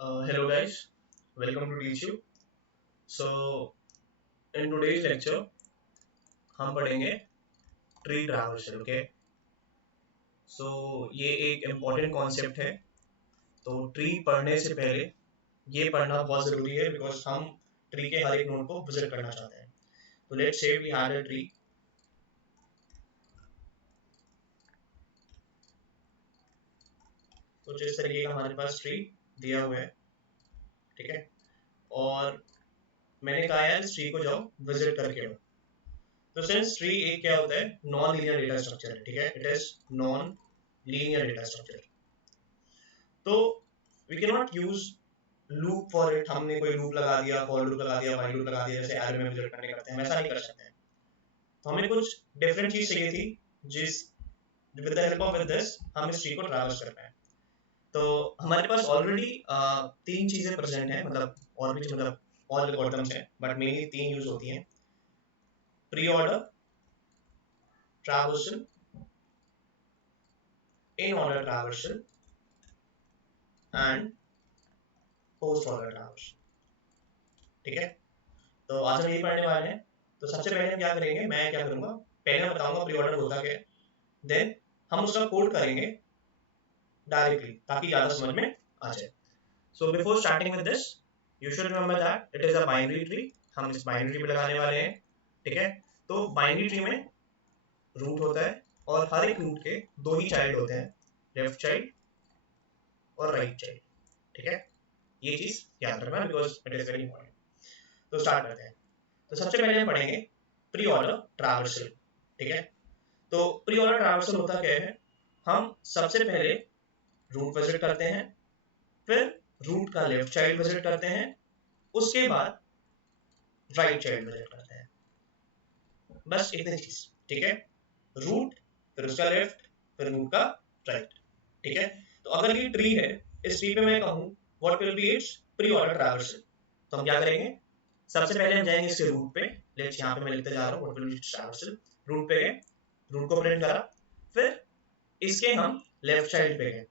Hello guys, welcome to teach you. So in today's lecture हम पढ़ेंगे tree traversal. Okay, so ये एक important concept है. तो ट्री पढ़ने से पहले ये पढ़ना बहुत ज़रूरी है बिकॉज हम ट्री के हर एक नोड को विजिट करना चाहते हैं. तो let's say we had a tree. कुछ इस तरीके का हमारे पास ट्री दिया हुआ है. ठीक है, और मैंने कहा यार इस ट्री को जाओ विजिट करके आओ. तो सिंस ट्री एक क्या होता है, नॉन लीनियर डेटा स्ट्रक्चर है. ठीक है, it is non linear data structure. तो we can not use loop for it. हमने कोई लूप लगा दिया, फॉर लूप लगा दिया, व्हाइल लूप लगा दिया, जैसे एरे में विजिट करने करते हैं, वैसा नहीं कर सकते हैं. तो हमें कुछ डिफरेंट चीज चाहिए थी जिस with the help of this हम इस ट्री को ट्रैवर्स कर पाए. तो हमारे पास ऑलरेडी तीन चीजें प्रेजेंट है, मतलब और भी मतलब और एल्गोरिथम्स हैं, बट मेनली तीन यूज होती हैं: pre order, traversal, in order traversal and post order traversal. ठीक है, तो आज हम यही पढ़ने वाले हैं. तो सबसे पहले हम क्या करेंगे, मैं क्या करूंगा, पहले मैं बताऊंगा प्री ऑर्डर होता क्या है, देन हम उसका कोड करेंगे डायरेक्टली ताकि ज्यादा समझ में आ जाए. So before starting with this you should remember that it is a binary tree. हम इस बाइनरी ट्री पे लगाने वाले हैं. ठीक है, तो बाइनरी ट्री में रूट होता है और हर एक रूट के दो ही चाइल्ड होते हैं, लेफ्ट चाइल्ड और राइट चाइल्ड. ठीक है, ये चीज याद रखना because it is very important. तो स्टार्ट करते हैं. तो सबसे पहले हम पढ़ेंगे प्री ऑर्डर ट्रैवर्सल. ठीक है, तो प्री ऑर्डर ट्रैवर्सल होता क्या है, हम सबसे पहले रूट विजिट करते हैं, फिर रूट का लेफ्ट चाइल्ड विजिट करते हैं, उसके बाद राइट चाइल्ड विजिट करते हैं. बस इतनी चीज. ठीक है, रूट, फिर उसका लेफ्ट, फिर रूट का राइट. ठीक है, तो अगर ये ट्री है, इस ट्री पे मैं कहूं what will B it's pre order traversal, तो हम क्या करेंगे, सबसे पहले हम जाएंगे इसके रूट पे. लेट्स यहाँ पे मैं लिखते जा रहा हूँ what will be traversal. Root पे गए, रूट को प्रिंट करा, फिर इसके हम लेफ्ट चाइल्ड पे गए.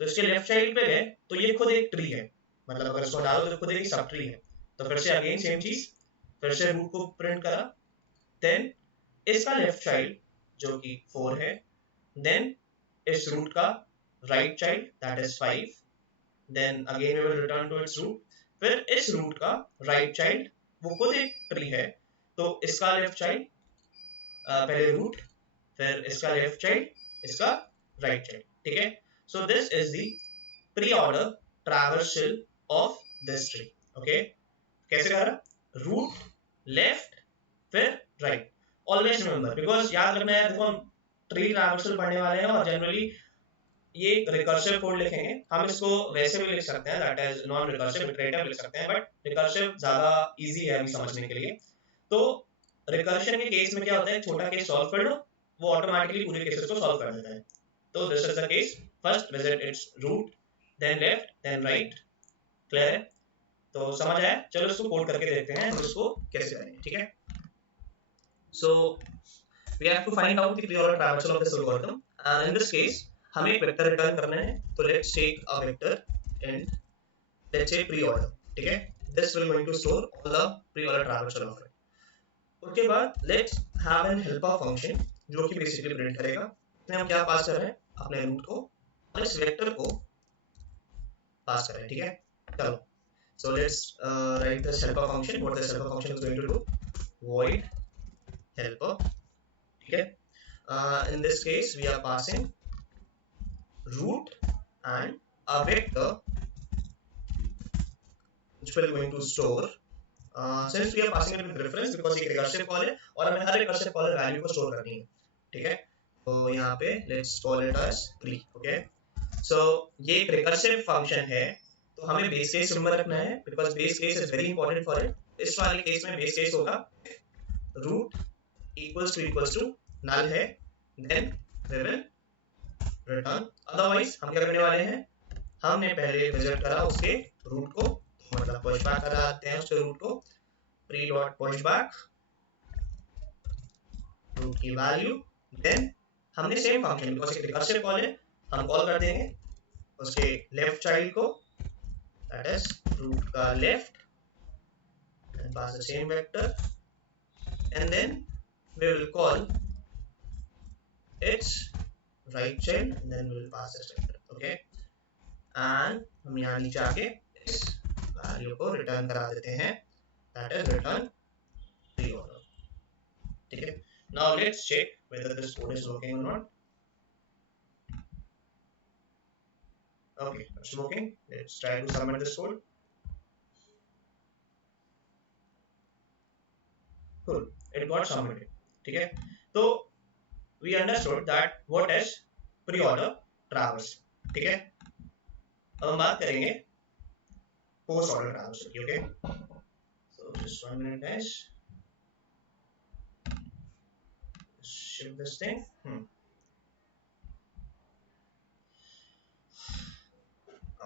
तो इसके लेफ्ट चाइल्ड पे गए तो ये खुद एक ट्री है, मतलब अगर इसको डालो तो खुद एक सब ट्री है. तो फिर से अगेन सेम चीज, फिर से रूट को प्रिंट करा, देन इसका लेफ्ट चाइल्ड जो कि 4 है, देन इस रूट का right child that is 5, then again we will return to its root, फिर इस रूट का राइट चाइल्ड वो खुद एक ट्री है, तो इसका लेफ्ट चाइल्ड, पहले रूट, फिर इसका लेफ्ट चाइल्ड, इसका राइट चाइल्ड. ठीक है, so this is the pre order traversal of this tree. Okay, कैसे करा, रूट, लेफ्ट, फिर राइट. ऑलवेज रिमेंबर, बिकॉज याद रखना है, देखो हम ट्री ट्रैवर्सल पढ़ने वाले हैं और जनरली ये रिकर्सिव कोड लिखेंगे. हम इसको वैसे भी लिख सकते हैं, that is non recursive iterative लिख सकते हैं, बट रिकर्सिव ज्यादा इजी है अभी समझने के लिए. तो रिकर्शन के केस में क्या होता है, छोटा केस सॉल्व कर लो, वो ऑटोमेटिकली पूरे केसेस को सॉल्व कर देता है. तो this is the case, first visit its root, then left, then right. Clear है, तो समझ आया. चलो इसको कोड करके देखते हैं हम इसको कैसे करेंगे. ठीक है, सो we have to find out the pre-order traversal of this algorithm, and in this case हमें एक वेक्टर रिटर्न करना है. तो let's take a vector and let's say pre-order. ठीक है, this will going to store all the pre-order traversal of it. उसके बाद let's have an helper function जो कि basically प्रिंट करेगा. इसमें हम क्या पास कर रहे हैं, अपने रूट को और इस वेक्टर को पास कर रहे हैं. ठीक है, चलो, so let's write this helper function. What this helper function is going to do, void helper. ठीक है, in this case we are passing root and a vector which will going to store, since we are passing it with reference because ये recursive call है और हमें हर recursive call value को store करनी है. ठीक है, तो यहाँ पे let's call it as tree. Okay, so ये एक recursive फंक्शन है, तो हमें बेस केस रिमेंबर रखना है because base case is very important for it. इस वाले केस में बेस केस होगा रूट इक्वल्स टू नल है, then we will return. Otherwise हम क्या करने वाले हैं, हमने पहले विजिट करा उसके रूट को, मतलब पुश बैक कराते हैं उसके रूट को, pre dot push back root की वैल्यू, देन हमने सेम फंक्शन बिकॉज एक रिकर्सिव कॉल है, हम कॉल कर देंगे उसके लेफ्ट चाइल्ड को that is root ka left, and pass the same vector, and then we will call its right child, and then we will pass this vector. Okay, and हम यहाँ नीचे आके इस वैल्यू को रिटर्न करा देते हैं, that is return reorder. ठीक है, now let's check whether this code is working or not. Okay, it's working. Let's try to submit this code. Cool, it got submitted. ठीक है, तो we understood that what is pre-order traverse. ठीक है, अब हम बात करेंगे post order traverse की. Okay, so just 1 minute guys, ship this thing.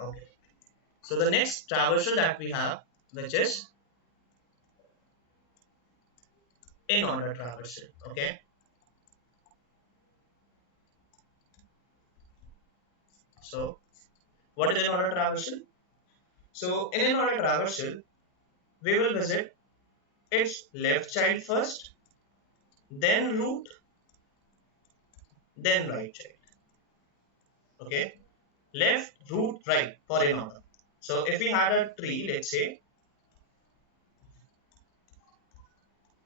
Okay, so the next traversal that we have, which is in order traversal. Okay, so what is in order traversal? So in an order traversal, we will visit its left child first, then root, then right child. Okay, left, root, right for in order. So if we had a tree, let's say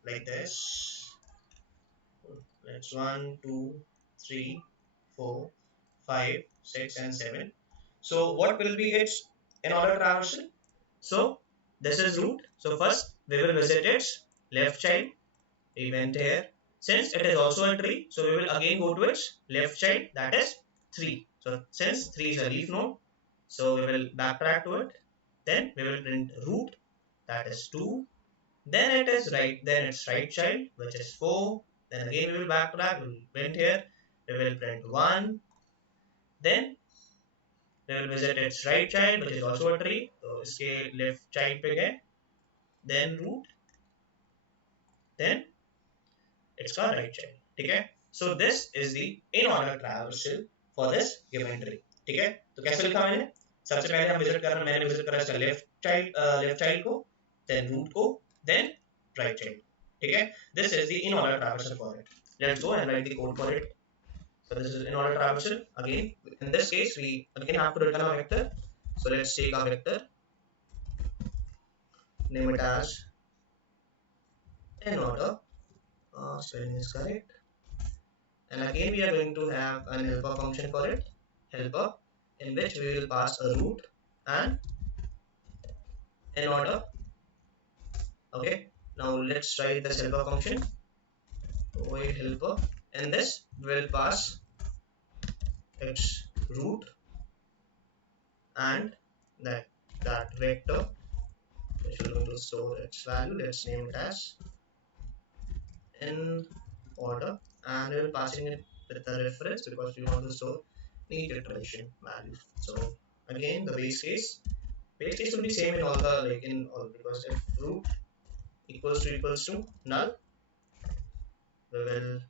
like this, let's 1 2 3 4 5 6 and 7. So what will be its in order traversal? So this is root, so first we will visit its left child. We went here, since it is also a tree, so we will again go to its left child, that is 3. So since 3 is a leaf node, so we will backtrack to it, then we will print root, that is 2, then it is right, then its right child, which is 4, then again we will backtrack, we will print here, we will print 1, then we will visit its right child, which is also a tree, so iske left child pe gaye, then root, then its का right child. ठीक है, so this is the in order traversal for this given tree. ठीक है, तो कैसे लिखा मैंने, सबसे पहले हम विजिट कर, मैंने विजिट करा इसका लेफ्ट चाइल्ड को, then root को, then right child. ठीक है, this is the in order traversal for it. Let's go and write the code for it. So this is in order traversal. Again, in this case we again have to return a vector. So let's take a vector, name it as in order, spelling is correct, and again we are going to have an helper function for it, helper, in which we will pass a root and in order. Okay, now let's write this helper function, void helper, and this will pass its root and that vector which will going to store its value. Let's name it as in order, and we will passing it with the reference because we want to store neat iteration value. So again the base case will be same in all the, like in all, because if root equals to null, we will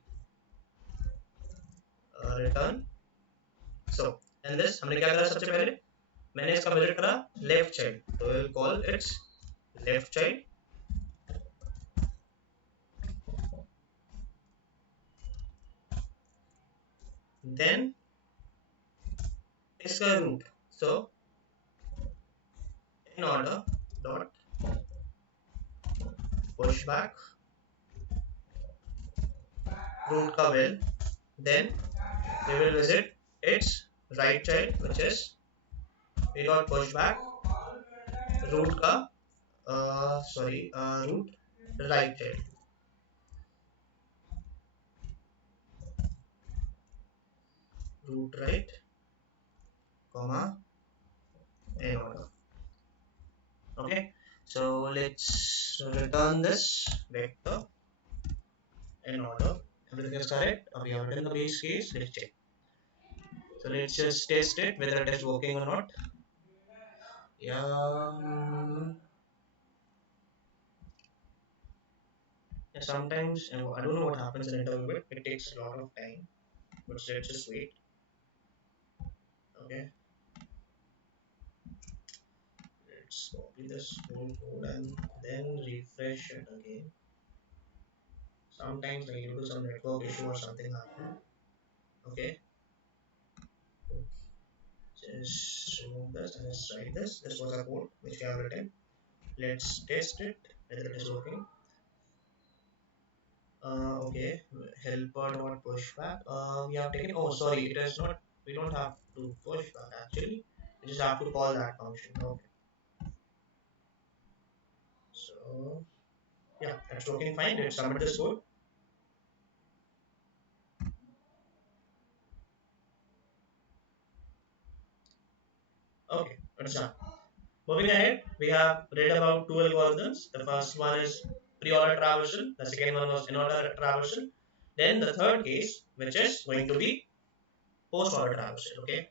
return. So in this हमने क्या करा, सबसे पहले मैंने इसका visit करा left child, तो we will call its left child, then इसका root, so in order dot push back root का will, then we will visit its right child, which is we got push back root का root right child, root right comma in order. Okay, so let's return this vector in order. Everything is correct. We have written the base case. Let's check. So let's just test it whether it is working or not. Yeah. Sometimes I don't know what happens in interview, but it takes a lot of time. But let's just wait. Okay. let's copy this whole code and then refresh it again. Sometimes like due to some network issue or something happen. Okay, just remove this and just write this. This was a code which we have written. Let's test it whether it is working. Okay, helper dot pushback. We have taken. Oh, sorry, it is not. We don't have to push back actually. We just have to call that function. Okay, so yeah, that's working fine. Let's submit this code. Okay, it's done. Moving ahead, we have read about two algorithms. The first one is pre-order traversal. The second one was in-order traversal. Then the third case, which is going to be post-order traversal. Okay.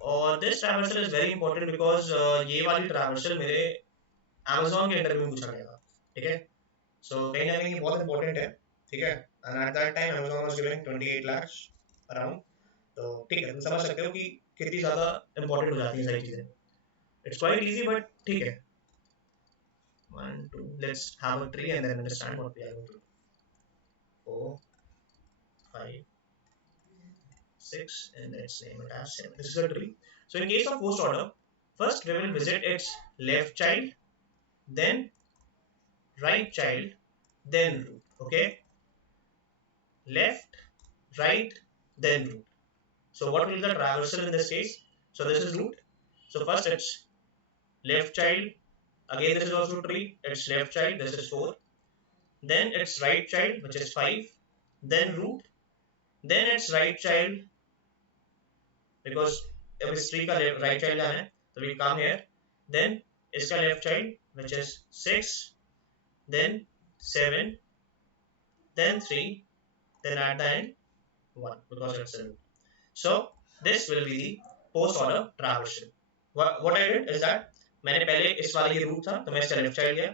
और this traversal is very important because ये वाली traversal मेरे Amazon के interview में पूछा गया था. ठीक है. So कहीं ना कहीं ये बहुत important है. ठीक है. And at that time Amazon was giving 28 lakhs around. तो ठीक है. तुम समझ सकते हो कि कितनी ज़्यादा important हो जाती हैं सारी चीज़ें. It's quite easy but ठीक है. 1, 2. Let's have a tree and then understand what we are going to do. 4, 5, 6, and let's name it as 7. This is a tree. So in case of post order, first we will visit its left child, then right child, then root. Okay, left, right, then root. So what will be the traversal in this case? So this is root. So first it's left child. Again this is also tree. It's left child. This is 4. Then it's right child, which is 5. Then root. Then it's right child, because अब इस tree का right child जाना है तो we come here. Then इसका left child which is 6, then 7, then 3, then at the end 1 because it's a loop. So this will be the post order traversal. What I did is that मैंने पहले इस वाला ये root था तो मैं इसका लेफ्ट चाइल्ड लिया,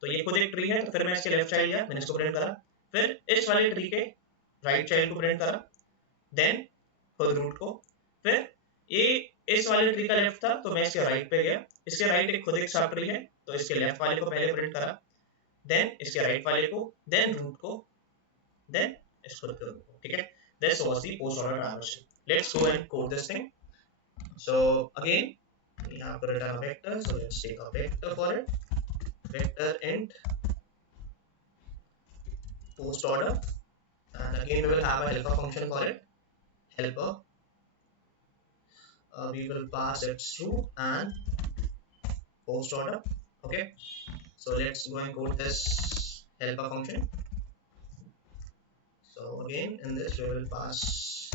तो ये खुद एक ट्री है तो फिर मैं इसके लेफ्ट चाइल्ड लिया, मैंने इसको प्रिंट करा, फिर इस वाले ट्री के राइट चाइल्ड को प्रिंट करा, देन खुद रूट को, फिर ये इस वाले ट्री का लेफ्ट था तो मैं इसके राइट पे गया, इसके राइट एक खुद एक सब ट्री है तो इसके लेफ्ट वाले को पहले प्रिंट करा, देन इसके राइट वाले को, देन रूट को, देन इसको को. ठीक है. This was the post order traversal. Let's go and code this thing. So again we have to return a vector, so let's take a vector for it. Vector int post order, and again we will have a helper function for it. Helper, we will pass its root and post order. Okay, so let's go and code this helper function. So again in this we will pass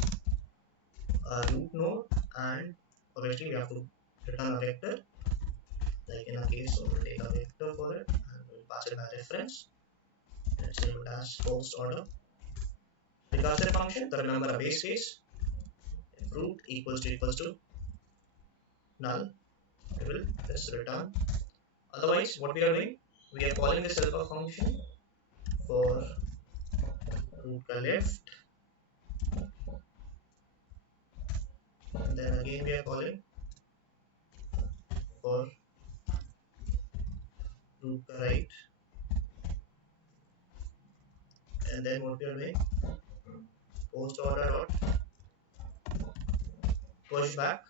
a root node, and obviously we have to return a vector, like in our case, so we'll take a vector for it and we'll pass it by reference. Let's name it as post order. Recursive function, so remember a base case, if root equals to null, we will just return. Otherwise what we are doing, we are calling this helper function for root ka left, and then again we are calling for root ka right, and then what we are doing, post order dot push back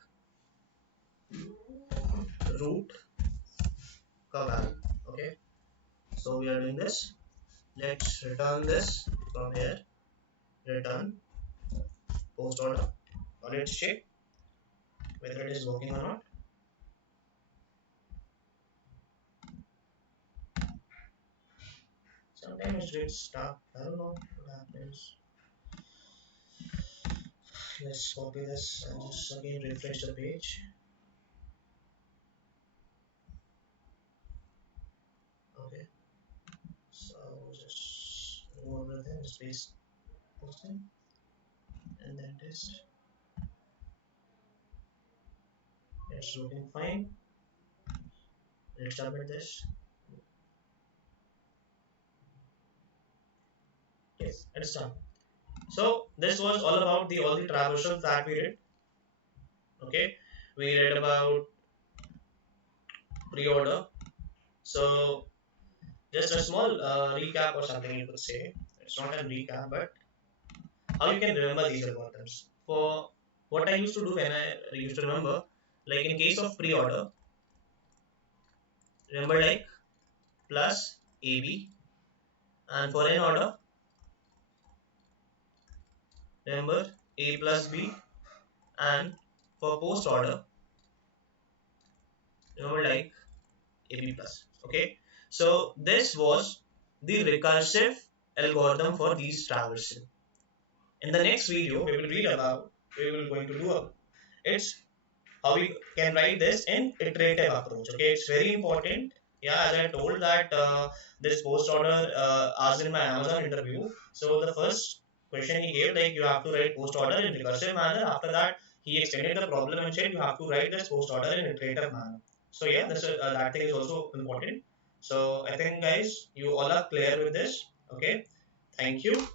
root ka value. Okay, so we are doing this. Let's return this from here, return post order, or let's check whether it is working or not. Sometimes it gets stuck, I don't know what happens. Let's copy this and just again refresh the page. Okay, so just go over there, space posting, and then test. It's looking fine. Let's submit this. Yes, it's done. So this was all about the all the traversals that we did. Okay, we read about pre-order. So just a small recap or something you could say. It's not a recap, but how you can remember these algorithms. For what I used to do when I used to remember, like in case of pre-order, remember like plus AB, and for in order, remember A plus B, and for post order, remember like AB plus. Okay, so this was the recursive algorithm for these traversal. In the next video, we will read about, we will going to do it's how we can write this in iterative approach. Okay, it's very important. Yeah, as I told that this post order asked in my Amazon interview. So the first question he gave, like, you have to write post order in recursive manner. After that, he extended the problem and said you have to write this post order in iterative manner. So yeah, this that thing is also important. So I think guys, you all are clear with this. Okay, thank you.